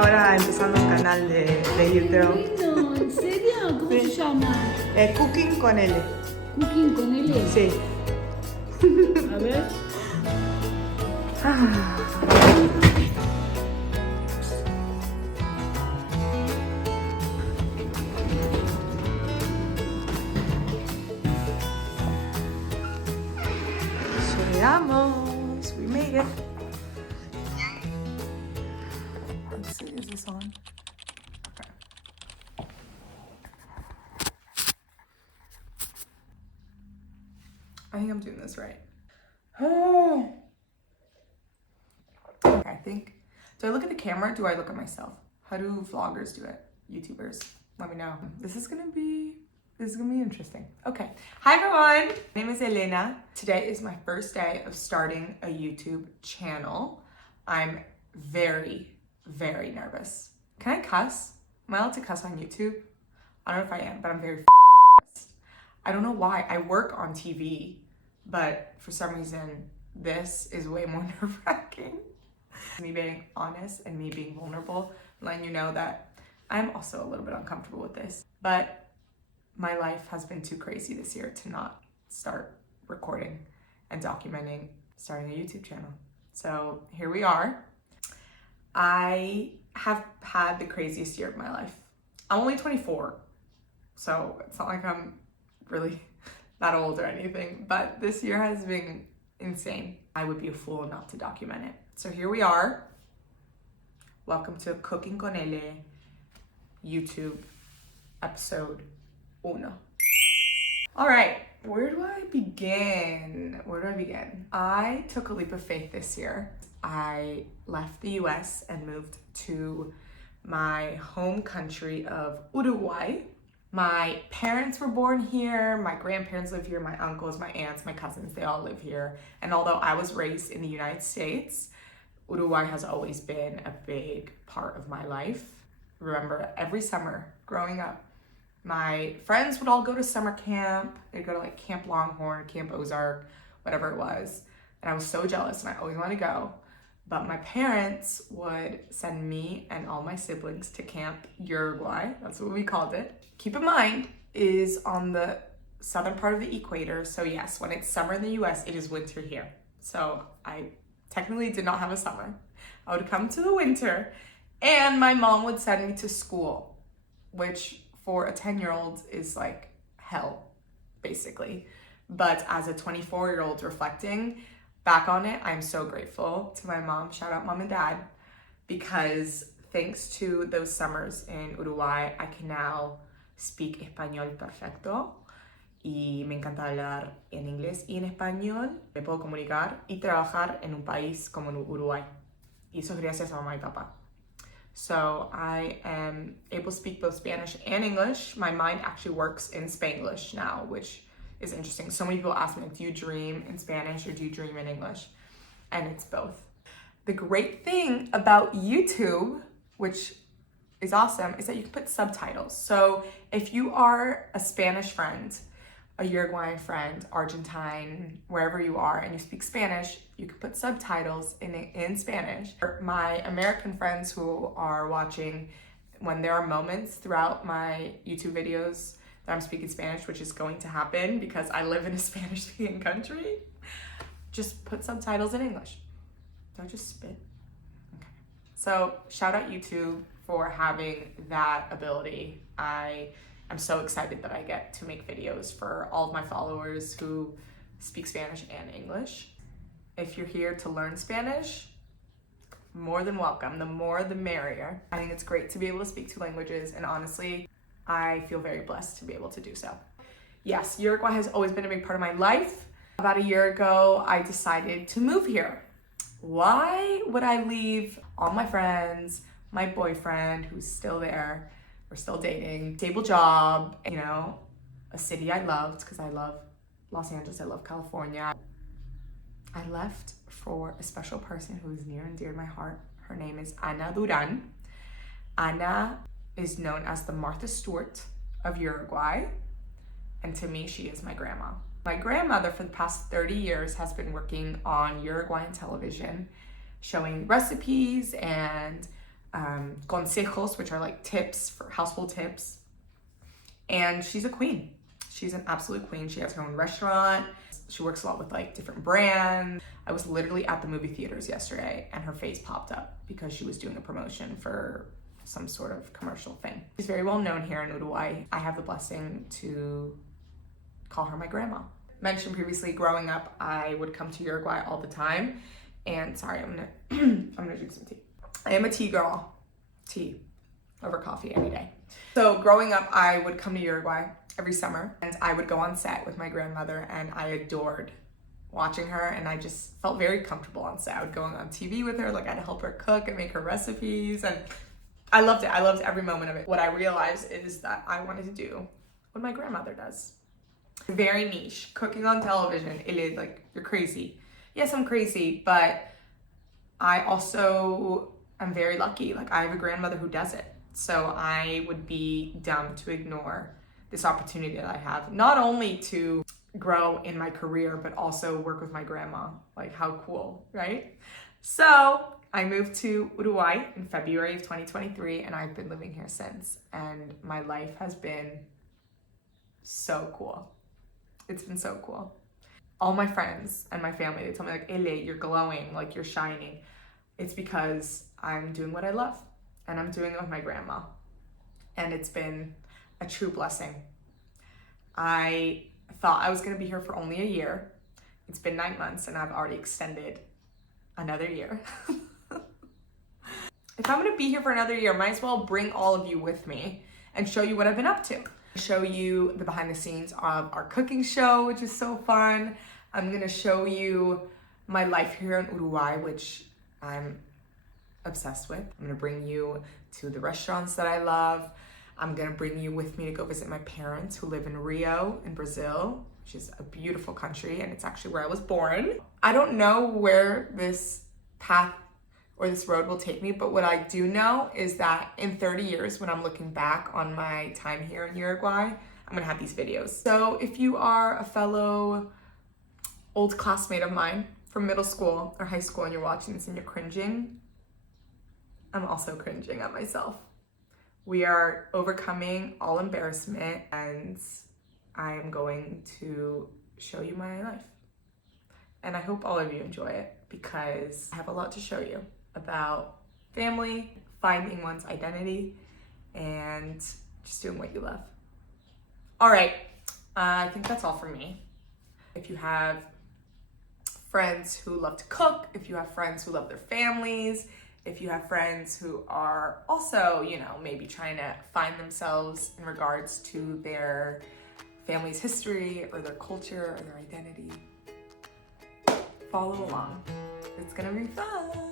Ahora empezando un canal de YouTube. Bueno, ¿en serio? ¿Cómo se llama? Cooking con L. ¿Cooking con L? Sí. A ver. Llegamos. We made it. Let's see, is this on? Okay. I think I'm doing this right. Oh. Okay, I think. Do I look at the camera or do I look at myself? How do vloggers do it? YouTubers? Let me know. This is gonna be interesting. Okay. Hi everyone. My name is Elena. Today is my first day of starting a YouTube channel. I'm very, very nervous. Can I cuss? Am I allowed to cuss on YouTube? I don't know if I am, but I'm very nervous. I don't know why. I work on TV, but for some reason, this is way more nerve-wracking. Me being honest and me being vulnerable, letting you know that I'm also a little bit uncomfortable with this. But my life has been too crazy this year to not start recording and documenting starting a YouTube channel. So here we are. I have had the craziest year of my life. I'm only 24, so it's not like I'm really that old or anything, but this year has been insane. I would be a fool not to document it. So here we are. Welcome to CookingConEle YouTube episode 1. All right, where do I begin? I took a leap of faith this year. I left the US and moved to my home country of Uruguay. My parents were born here, my grandparents live here, my uncles, my aunts, my cousins, they all live here. And although I was raised in the United States, Uruguay has always been a big part of my life. Remember, every summer growing up, my friends would all go to summer camp. They'd go to like Camp Longhorn, Camp Ozark, whatever it was. And I was so jealous and I always wanted to go. But my parents would send me and all my siblings to Camp Uruguay. That's what we called it. Keep in mind, it is on the southern part of the equator. So yes, when it's summer in the US, it is winter here. So I technically did not have a summer. I would come to the winter and my mom would send me to school, which for a 10-year-old is like hell, basically. But as a 24-year-old reflecting back on it, I'm so grateful to my mom. Shout out mom and dad, because thanks to those summers in Uruguay, I can now speak español perfecto y me encanta hablar en inglés y en español. Me puedo comunicar y trabajar en un país como Uruguay. Y eso es gracias a mamá y papá. So I am able to speak both Spanish and English. My mind actually works in Spanglish now, which is interesting. So many people ask me, do you dream in Spanish or do you dream in English? And it's both. The great thing about YouTube, which is awesome, is that you can put subtitles. So if you are a Spanish friend, a Uruguayan friend, Argentine, wherever you are, and you speak Spanish, you can put subtitles in Spanish. My American friends who are watching, when there are moments throughout my YouTube videos that I'm speaking Spanish, which is going to happen because I live in a Spanish-speaking country, just put subtitles in English. Don't just spit. Okay. So shout out YouTube for having that ability. I'm so excited that I get to make videos for all of my followers who speak Spanish and English. If you're here to learn Spanish, more than welcome. The more, the merrier. I think it's great to be able to speak 2 languages, and honestly, I feel very blessed to be able to do so. Yes, Uruguay has always been a big part of my life. About a year ago, I decided to move here. Why would I leave all my friends, my boyfriend who's still there, we're still dating, stable job, you know, a city I loved because I love Los Angeles, I love California. I left for a special person who is near and dear to my heart. Her name is Ana Duran. Ana is known as the Martha Stewart of Uruguay, and to me, she is my grandma. My grandmother for the past 30 years has been working on Uruguayan television, showing recipes and consejos, which are like tips for household tips. And she's a queen. She's an absolute queen. She has her own restaurant. She works a lot with like different brands. I was literally at the movie theaters yesterday and her face popped up because she was doing a promotion for some sort of commercial thing. She's very well known here in Uruguay. I have the blessing to call her my grandma. Mentioned previously, growing up, I would come to Uruguay all the time. And sorry, I'm gonna drink some tea. I am a tea girl. Tea over coffee any day. So growing up, I would come to Uruguay every summer and I would go on set with my grandmother and I adored watching her and I just felt very comfortable on set. I would go on TV with her, like I'd help her cook and make her recipes and I loved it. I loved every moment of it. What I realized is that I wanted to do what my grandmother does. Very niche, cooking on television. It is like, you're crazy. Yes, I'm crazy, but I also am very lucky. Like I have a grandmother who does it. So I would be dumb to ignore this opportunity that I have, not only to grow in my career, but also work with my grandma. Like how cool, right? So I moved to Uruguay in February of 2023 and I've been living here since. And my life has been so cool. It's been so cool. All my friends and my family, they tell me like, Ele, you're glowing, like you're shining. It's because I'm doing what I love and I'm doing it with my grandma. And it's been a true blessing. I thought I was gonna be here for only a year. It's been 9 months and I've already extended another year. If I'm gonna be here for another year, might as well bring all of you with me and show you what I've been up to. Show you the behind the scenes of our cooking show, which is so fun. I'm gonna show you my life here in Uruguay, which I'm obsessed with. I'm gonna bring you to the restaurants that I love. I'm gonna bring you with me to go visit my parents who live in Rio in Brazil, which is a beautiful country and it's actually where I was born. I don't know where this path or this road will take me, but what I do know is that in 30 years, when I'm looking back on my time here in Uruguay, I'm gonna have these videos. So if you are a fellow old classmate of mine from middle school or high school and you're watching this and you're cringing, I'm also cringing at myself. We are overcoming all embarrassment and I am going to show you my life. And I hope all of you enjoy it because I have a lot to show you about family, finding one's identity, and just doing what you love. All right, I think that's all from me. If you have friends who love to cook, if you have friends who love their families, if you have friends who are also, you know, maybe trying to find themselves in regards to their family's history or their culture or their identity, follow along. It's gonna be fun.